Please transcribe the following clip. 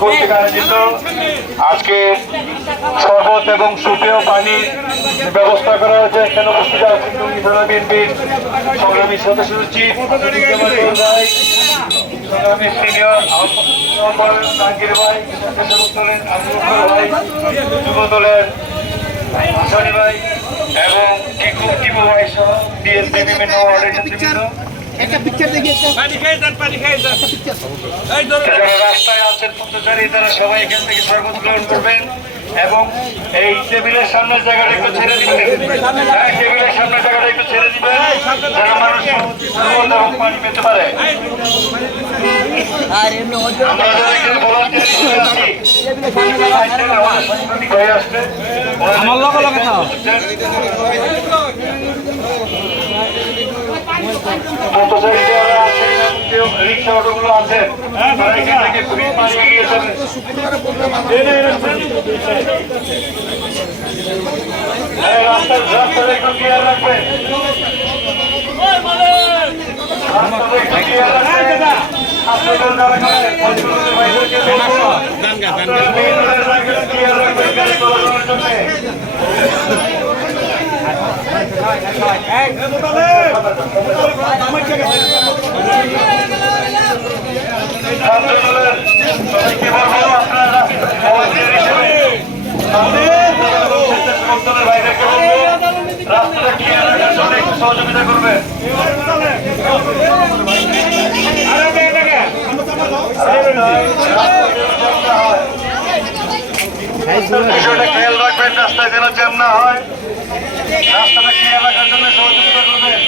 কর্তৃক আয়োজিত আজকে শরবত এবং সুপেয় পানির ব্যবস্থা করা হয়েছে। এখানে উপস্থিত আছেন থানা বিএনপির সংগ্রামী সদস্য সচিব সংগ্রামী সিনিয়র জাহাঙ্গীর ভাই, দলের ভাই, যুব দলের হাসানি ভাই এবং টিপু ভাই সহ ডিএসপি বিভিন্ন ওয়ার্ডের নেতৃবৃন্দ। যারা রাস্তায় আছেন পথচারী তারা সবাই এখান থেকে শরবত গ্রহণ করবেন এবং এই টেবিলের সামনে জায়গাটা একটু ছেড়ে দিবেন। টেবিলের সামনে জায়গাটা একটু ছেড়ে দিবেন যারা মানুষ পানি পেতে পারে। রিক্সা অটোগুলো আছেন তারা এখান থেকে খুবই পানি এগিয়ে যাবেন। রাস্তাটা একটু ক্লিয়ার রাখবেন। রাস্তাটা ক্লিয়ার রাখার জন্য একটু সহযোগিতা করবে। বিষয়টা খেয়াল রাখবেন, রাস্তায় যেন জ্যাম না হয়। রাস্তাটা ক্লিয়ার রাখার জন্য সহযোগিতা করবেন।